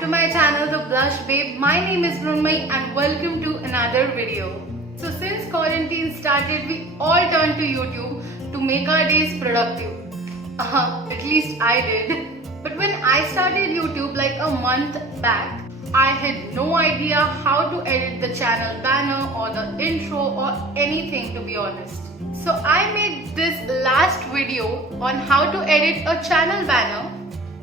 back to my channel The Blush Babe. My name is Brunmai and welcome to another video. So since quarantine started, we all turned to YouTube to make our days productive. At least I did. But when I started YouTube like a month back, I had no idea how to edit the channel banner or the intro or anything, to be honest. So I made this last video on how to edit a channel banner,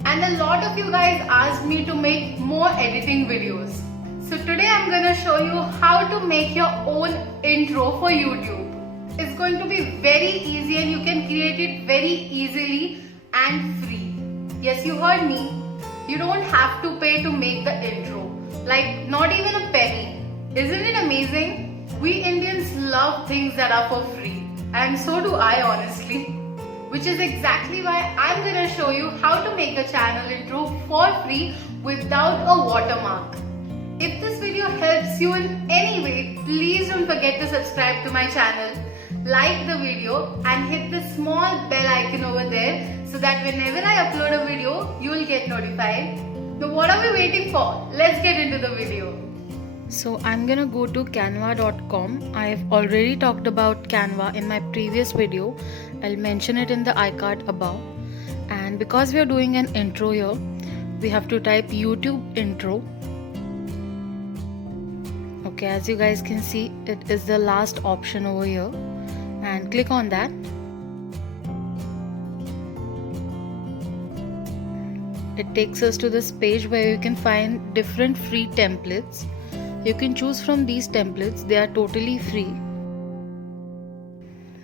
and a lot of you guys asked me to make more editing videos. So today I'm gonna show you how to make your own intro for YouTube. It's going to be very easy and you can create it very easily and free. Yes, you heard me. You don't have to pay to make the intro. Like not even a penny. Isn't it amazing? We Indians love things that are for free. And so do I, honestly. Which is exactly why I'm gonna show you how to make a channel intro for free without a watermark. If this video helps you in any way, please don't forget to subscribe to my channel, like the video and hit the small bell icon over there so that whenever I upload a video, you will get notified. Now what are we waiting for? Let's get into the video. So I'm gonna go to canva.com. I have already talked about Canva in my previous video. I'll mention it in the iCard above. And because we are doing an intro here, we have to type YouTube intro. Okay, as you guys can see, it is the last option over here. And click on that. It takes us to this page where you can find different free templates. You can choose from these templates. They are totally free.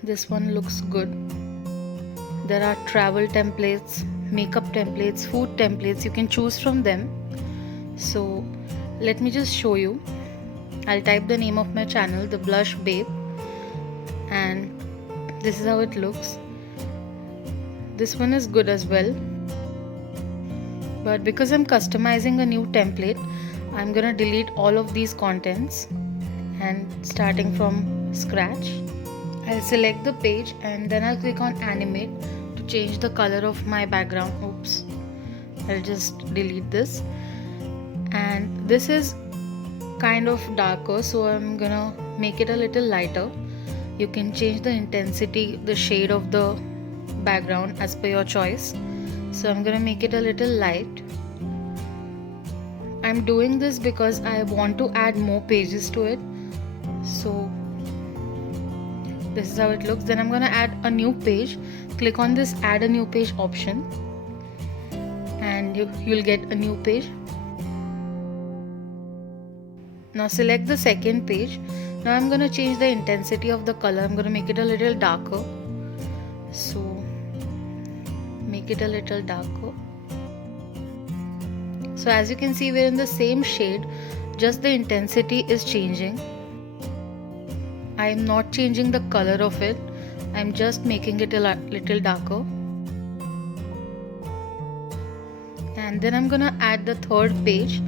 This one looks good. There are travel templates, makeup templates, food templates. You can choose from them. So let me just show you. I'll type the name of my channel, The Blush Babe, and this is how it looks. This one is good as well. But because I'm customizing a new template, I'm gonna delete all of these contents and starting from scratch. I'll select the page and then I'll click on animate to change the color of my background. Oops, I'll just delete this. And this is kind of darker, so I'm gonna make it a little lighter. You can change the intensity, the shade of the background as per your choice. So I'm gonna make it a little light. I'm doing this because I want to add more pages to it. So this is how it looks. Then I'm gonna add a new page. Click on this add a new page option and you'll get a new page. Now select the second page. Now I'm gonna change the intensity of the color. I'm gonna make it a little darker. So make it a little darker. So as you can see, we're in the same shade, just the intensity is changing. I am not changing the color of it. I'm just making it a little darker. And then I'm gonna add the third page.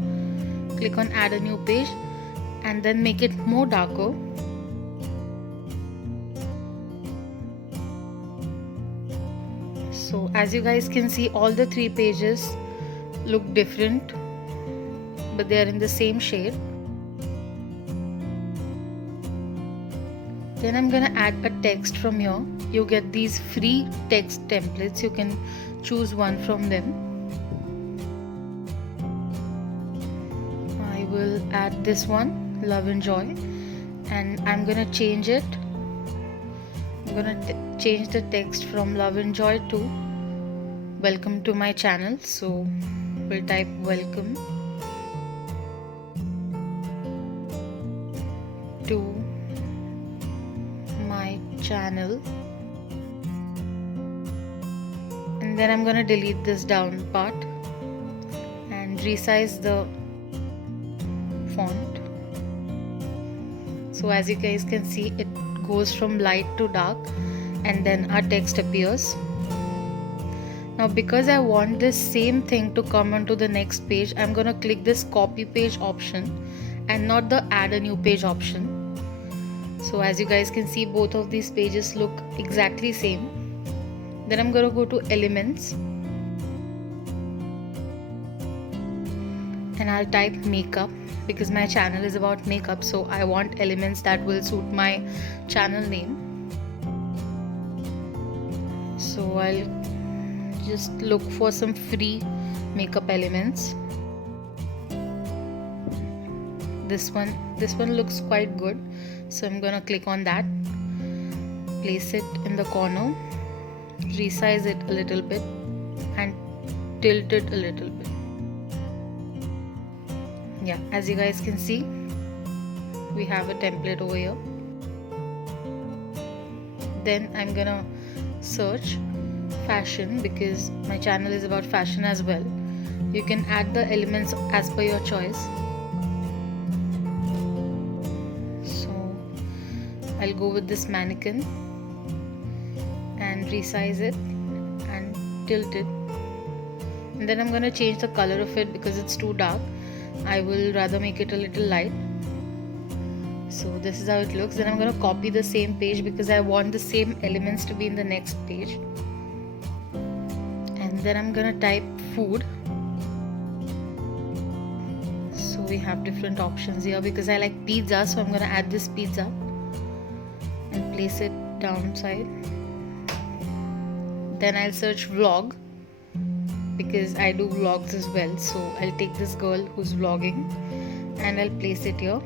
Click on add a new page and then make it more darker. So as you guys can see, all the three pages look different, but they are in the same shade. Then I'm gonna add a text from here. You get these free text templates. You can choose one from them. I will add this one, Love and Joy, and I'm gonna change it. I'm gonna change the text from Love and Joy to Welcome to my channel. So we'll type welcome to my channel, and then I'm gonna delete this down part and resize the font. So as you guys can see, it goes from light to dark and then our text appears. Now because I want this same thing to come onto the next page, I'm gonna click this copy page option and not the add a new page option. So as you guys can see, both of these pages look exactly same. Then I'm gonna go to elements and I'll type makeup because my channel is about makeup, so I want elements that will suit my channel name. So I'll just look for some free makeup elements. This one looks quite good, so I'm gonna click on that, place it in the corner, resize it a little bit and tilt it a little bit. Yeah, as you guys can see, we have a template over here. Then I'm gonna search fashion because my channel is about fashion as well. You can add the elements as per your choice. So I'll go with this mannequin and resize it and tilt it, and then I'm gonna change the color of it because it's too dark. I will rather make it a little light. So this is how it looks. Then I'm gonna copy the same page because I want the same elements to be in the next page, and then I'm gonna type food. So we have different options here because I like pizza, so I'm gonna add this pizza and place it downside. Then I'll search vlog because I do vlogs as well, so I'll take this girl who's vlogging and I'll place it here.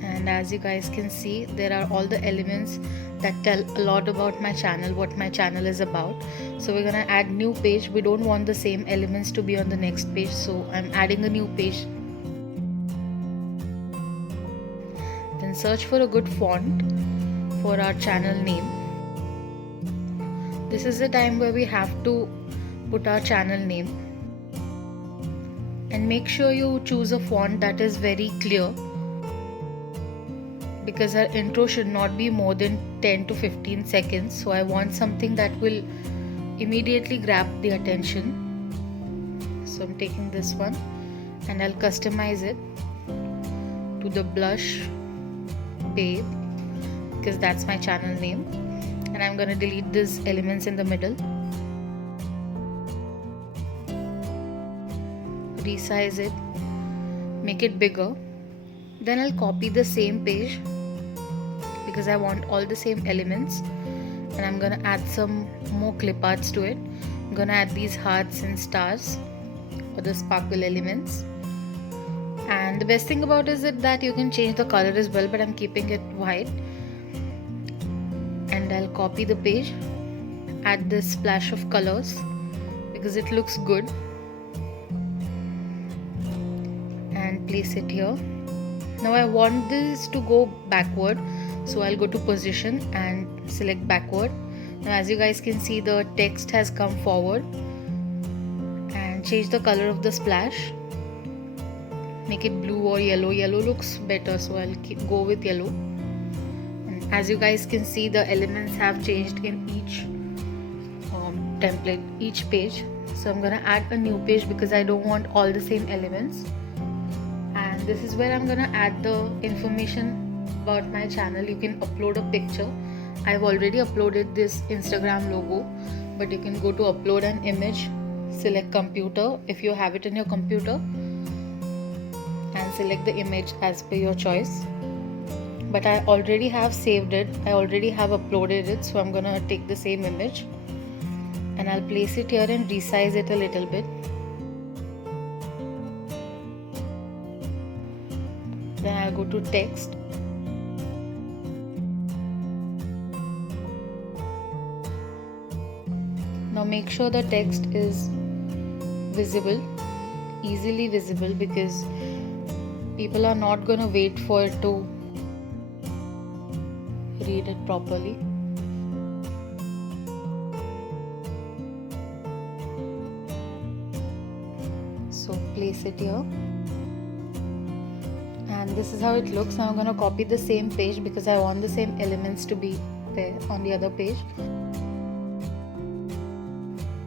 And as you guys can see, there are all the elements that tell a lot about my channel, what my channel is about. So we're gonna add new page. We don't want the same elements to be on the next page, so I'm adding a new page. Then search for a good font for our channel name. This is the time where we have to put our channel name, and make sure you choose a font that is very clear because our intro should not be more than 10 to 15 seconds. So I want something that will immediately grab the attention. So I'm taking this one and I'll customize it to the blush babe because that's my channel name. And I'm gonna delete these elements in the middle, resize it, make it bigger. Then I'll copy the same page because I want all the same elements, and I'm gonna add some more clip arts to it. I'm gonna add these hearts and stars for the sparkle elements. And the best thing about it is that you can change the color as well, but I'm keeping it white. And I'll copy the page, add this splash of colors because it looks good, and place it here. Now I want this to go backward, so I'll go to position and select backward. Now as you guys can see, the text has come forward, and change the color of the splash, make it blue or yellow. Yellow looks better, so I'll go with yellow. As you guys can see, the elements have changed in each template, each page. So I'm gonna add a new page because I don't want all the same elements. And this is where I'm gonna add the information about my channel. You can upload a picture. I've already uploaded this Instagram logo, but you can go to upload an image, select computer if you have it in your computer, and select the image as per your choice. But I already have saved it, I already have uploaded it, so I'm gonna take the same image and I'll place it here and resize it a little bit. Then I'll go to text, now make sure the text is visible, easily visible, because people are not gonna wait for it to read it properly. So place it here, and this is how it looks. Now I'm going to copy the same page because I want the same elements to be there on the other page,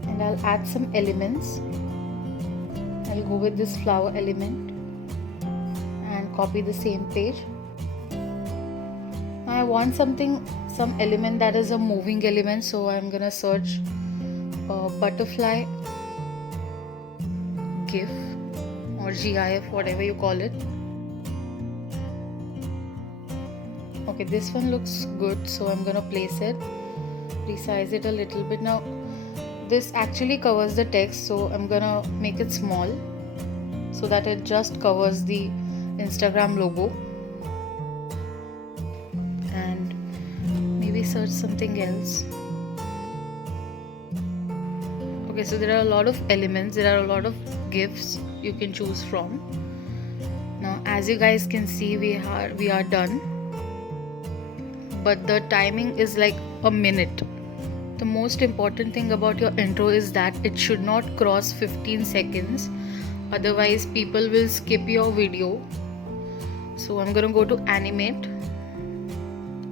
and I'll add some elements. I'll go with this flower element and copy the same page. I want some element that is a moving element, so I'm gonna search butterfly GIF or GIF, whatever you call it. Okay, this one looks good, so I'm gonna place it, resize it a little bit. Now this actually covers the text, so I'm gonna make it small so that it just covers the Instagram logo, and maybe search something else. Okay, so there are a lot of elements, there are a lot of GIFs you can choose from. Now as you guys can see, we are done, but the timing is like a minute. The most important thing about your intro is that it should not cross 15 seconds, otherwise people will skip your video. So I'm gonna go to animate,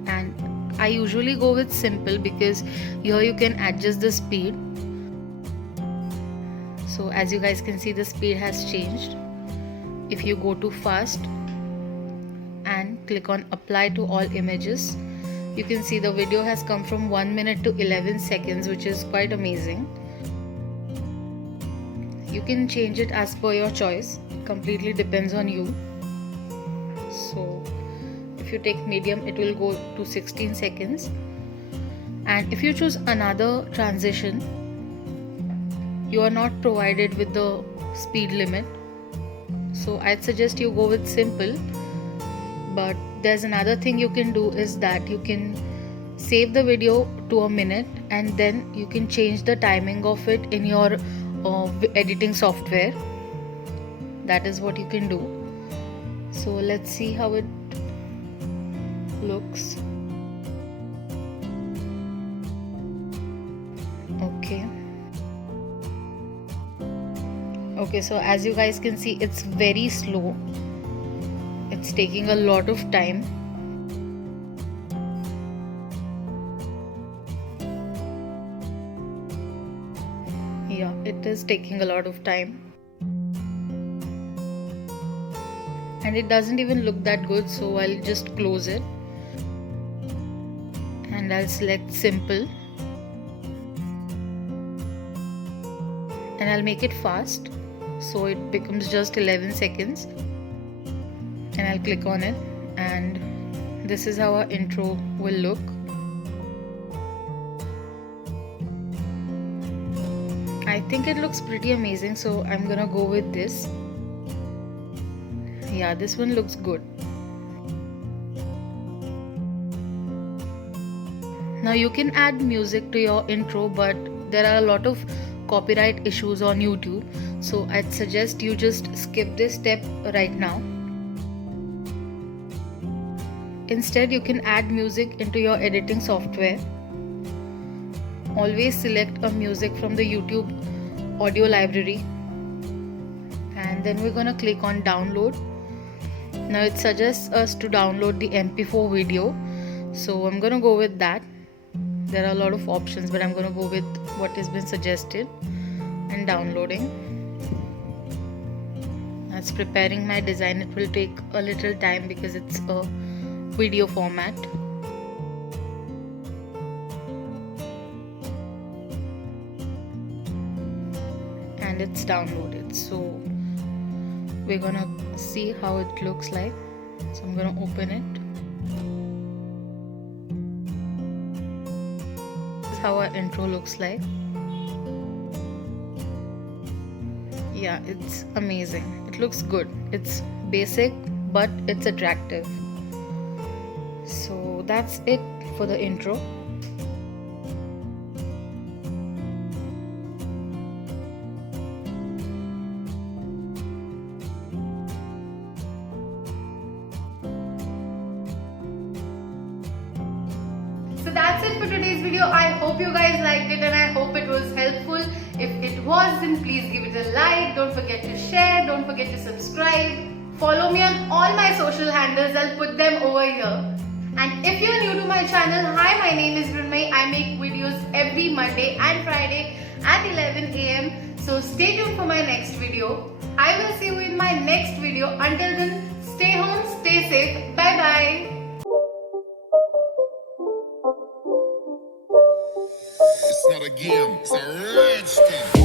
and I usually go with simple because here you can adjust the speed. So as you guys can see, the speed has changed. If you go to fast and click on apply to all images, you can see the video has come from 1 minute to 11 seconds, which is quite amazing. You can change it as per your choice, it completely depends on you. So if you take medium, it will go to 16 seconds, and if you choose another transition, you are not provided with the speed limit, so I'd suggest you go with simple. But there's another thing you can do, is that you can save the video to a minute and then you can change the timing of it in your editing software. That is what you can do. So let's see how it looks. Okay, so as you guys can see, it's very slow. It's taking a lot of time. Yeah, it is taking a lot of time. And it doesn't even look that good, so I'll just close it. And I'll select simple. And I'll make it fast, so it becomes just 11 seconds. And I'll click on it, and this is how our intro will look. I think it looks pretty amazing, so I'm gonna go with this. Yeah, this one looks good. Now you can add music to your intro, but there are a lot of copyright issues on YouTube, so I'd suggest you just skip this step right now. Instead, you can add music into your editing software. Always select a music from the YouTube audio library, and then we're gonna click on download. Now it suggests us to download the MP4 video, so I'm gonna go with that. There are a lot of options, but I'm gonna go with what has been suggested and downloading. As preparing my design, it will take a little time because it's a video format. And it's downloaded, so we're gonna see how it looks like. So I'm gonna open it. This is how our intro looks like. Yeah, it's amazing. It looks good. It's basic, but it's attractive. So that's it for the intro. So that's it for today's video. I hope you guys liked it and I hope it was helpful. If it was, then please give it a like. Don't forget to share. Don't forget to subscribe. Follow me on all my social handles. I'll put them over here. And if you're new to my channel, hi, my name is Mrunmayee. I make videos every Monday and Friday at 11 AM. So stay tuned for my next video. I will see you in my next video. Until then, stay home, stay safe. Bye bye. It's not a game, it's a rich thing.